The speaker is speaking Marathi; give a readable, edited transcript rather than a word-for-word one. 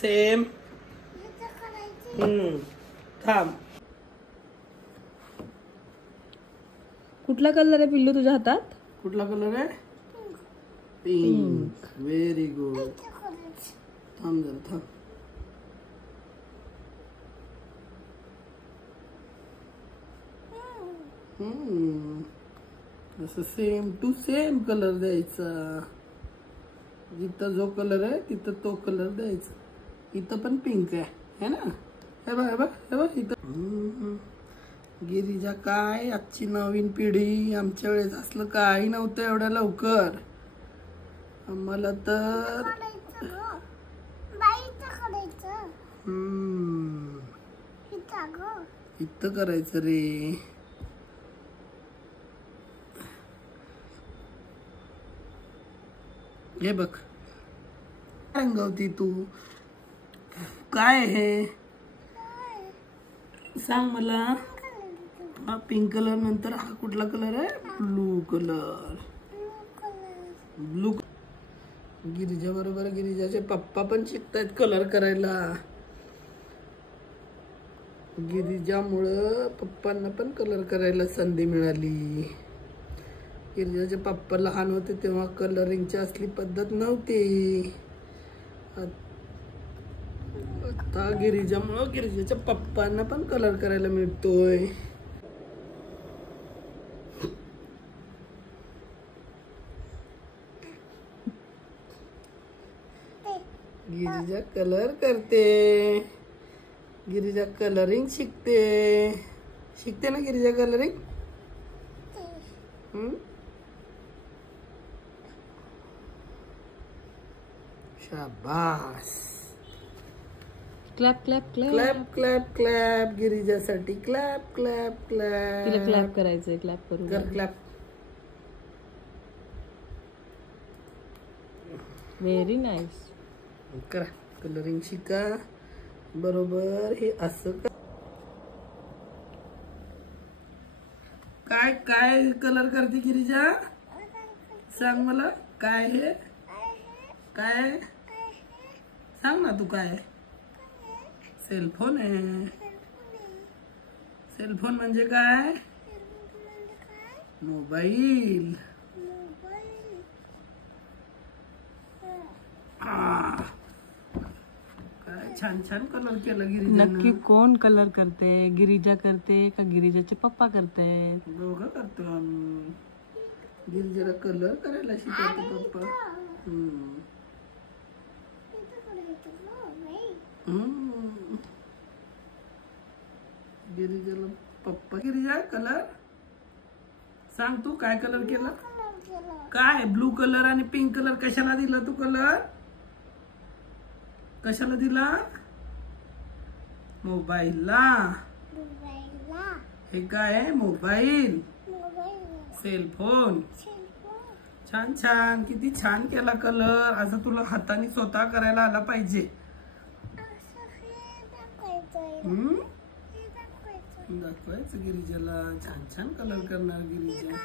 सेम. थांब. कुठला कलर आहे पिल्लू तुझ्या हातात? कुठला कलर आहे? पिंक. Very good. थांब जरा थांब. असं सेम टू सेम कलर द्यायचा. जिथं जो कलर आहे तिथं तो कलर द्यायचा. इथं पण पिंक आहे ना? हे बघ हे बघ हे बघ इथं. गिरिजा काय आजची नवीन पिढी. आमच्या वेळेस असलं काही नव्हतं एवढ्या लवकर. आम्हाला तर इथं करायचं रे. हे बघ रंगवती तू. काय हे सांग मला. हा पिंक कलर नंतर हा कुठला कलर आहे? Blue colour. ब्लू. गिरिजा बरोबर गिरिजाचे पप्पा पण शिकतायत कलर करायला. गिरिजामुळं पप्पांना पण कलर करायला संधी मिळाली. गिरिजाचे पप्पा लहान होते तेव्हा कलरिंगची असली पद्धत नव्हती. आता गिरिजामुळं गिरिजाच्या पप्पांना पण कलर करायला मिळतोय. गिरिजा कलर करते. गिरिजा कलरिंग शिकते ना गिरिजा कलरिंग. शाबास. Clap clap clap clap clap clap. गिरिजासाठी क्लॅप क्लॅप क्लॅप. तिला क्लॅप करायचंय. क्लॅप करू. कर क्लॅप. Very nice. करा कलरिंग शिका बरोबर. हे असं काय काय कलर करते गिरिजा सांग मला. काय हे काय सांग ना तू. काय सेलफोन आहे. सेलफोन म्हणजे काय? मोबाईल. काय छान छान कलर केलं गिरिजा. नक्की कोण कलर करते? गिरिजा करते का गिरिजाचे पप्पा करते? दोघं करतो आम्ही. गिरिजाला कलर करायला शिकवतो पप्पा. गिरिजाला पप्पा. गिरिजा कलर सांग तू काय कलर केला? काय ब्लू कलर आणि पिंक कलर कशाला दिला तू? कलर कशाला दिला? मोबाईलला. हे काय आहे? मोबाईल. सेलफोन. छान छान. किती छान केला कलर. असं तुला हाताने स्वतः करायला आला पाहिजे. दाखवायचं गिरिजाला. छान छान कलर करणार गिरिजा.